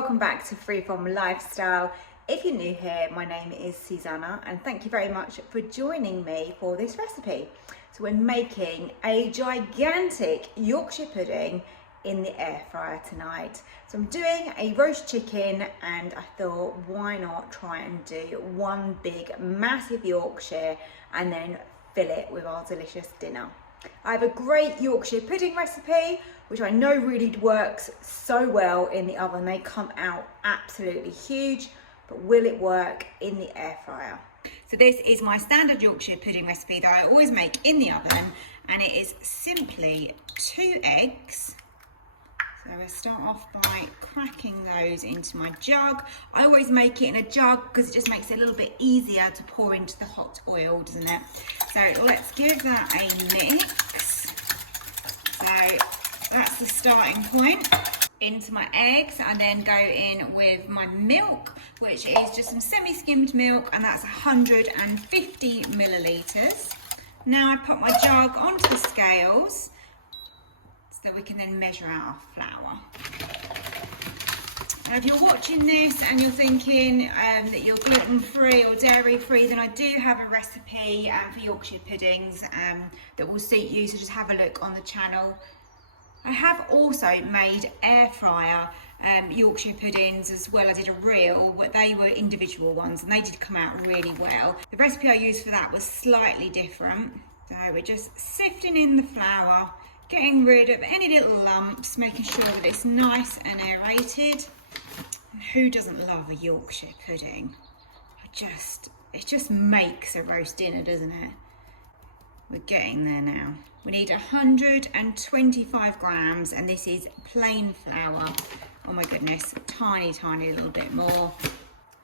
welcome back to Freeform Lifestyle. If you're new here, my name is Susanna and thank you very much for joining me for this recipe. So we're making a gigantic Yorkshire pudding in the air fryer tonight. So I'm doing a roast chicken and I thought why not try and do one big massive Yorkshire and then fill it with our delicious dinner. I have a great Yorkshire pudding recipe which I know really works so well in the oven. They come out absolutely huge, but will it work in the air fryer? So this is my standard Yorkshire pudding recipe that I always make in the oven, and it is simply 2 eggs. So I start off by cracking those into my jug. I always make it in a jug because it just makes it a little bit easier to pour into the hot oil, doesn't it? So let's give that a mix. So that's the starting point. Into my eggs, and then go in with my milk, which is just some semi-skimmed milk, and that's 150 millilitres. Now I put my jug onto the scales so we can then measure out our flour. And if you're watching this and you're thinking that you're gluten-free or dairy-free, then I do have a recipe for Yorkshire puddings that will suit you, so just have a look on the channel. I have also made air fryer Yorkshire puddings as well. I did a reel, but they were individual ones and they did come out really well. The recipe I used for that was slightly different. So we're just sifting in the flour, getting rid of any little lumps, making sure that it's nice and aerated. And who doesn't love a Yorkshire pudding? It just makes a roast dinner, doesn't it? We're getting there now. We need 125 grams, and this is plain flour. Oh my goodness, tiny little bit more.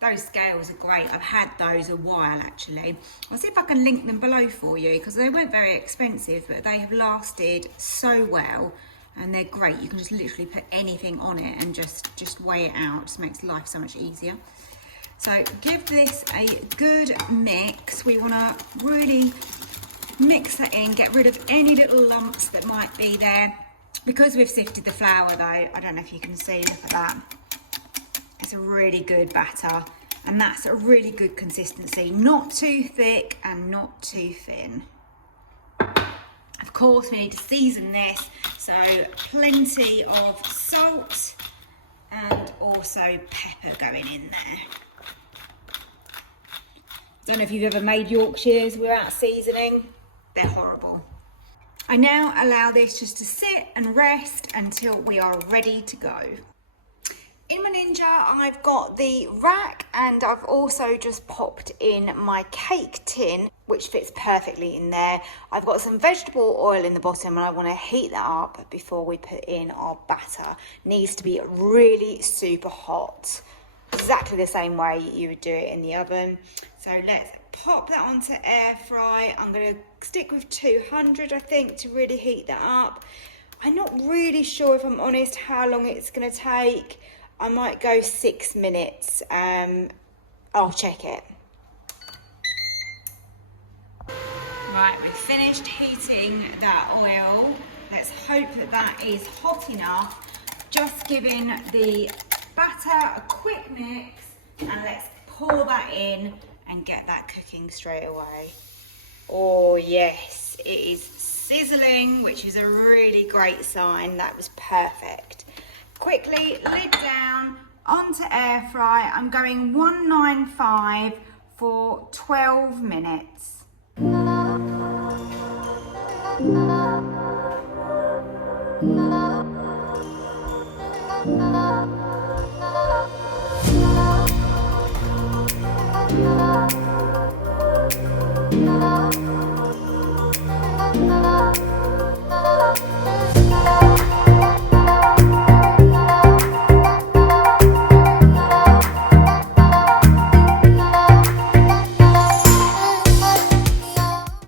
Those scales are great. I've had those a while actually. I'll see if I can link them below for you because they weren't very expensive, but they have lasted so well and they're great. You can just literally put anything on it and just weigh it out. It just makes life so much easier. So give this a good mix. We want to really mix that in, get rid of any little lumps that might be there. Because we've sifted the flour though, I don't know if you can see, look at that. It's a really good batter, and that's a really good consistency. Not too thick and not too thin. Of course, we need to season this, so plenty of salt and also pepper going in there. Don't know if you've ever made Yorkshires without seasoning. They're horrible. I now allow this just to sit and rest until we are ready to go. In my Ninja, I've got the rack and I've also just popped in my cake tin, which fits perfectly in there. I've got some vegetable oil in the bottom and I want to heat that up before we put in our batter. Needs to be really super hot. Exactly the same way you would do it in the oven. So let's pop that onto air fry. I'm going to stick with 200 I think to really heat that up. I'm not really sure, if I'm honest, how long it's going to take. I might go 6 minutes. I'll check it. Right, we've finished heating that oil. Let's hope that that is hot enough. Just giving the batter a quick mix, and let's pour that in and get that cooking straight away. Oh yes, it is sizzling, which is a really great sign. That was perfect. Quickly, lid down, onto air fry. I'm going 195 for 12 minutes.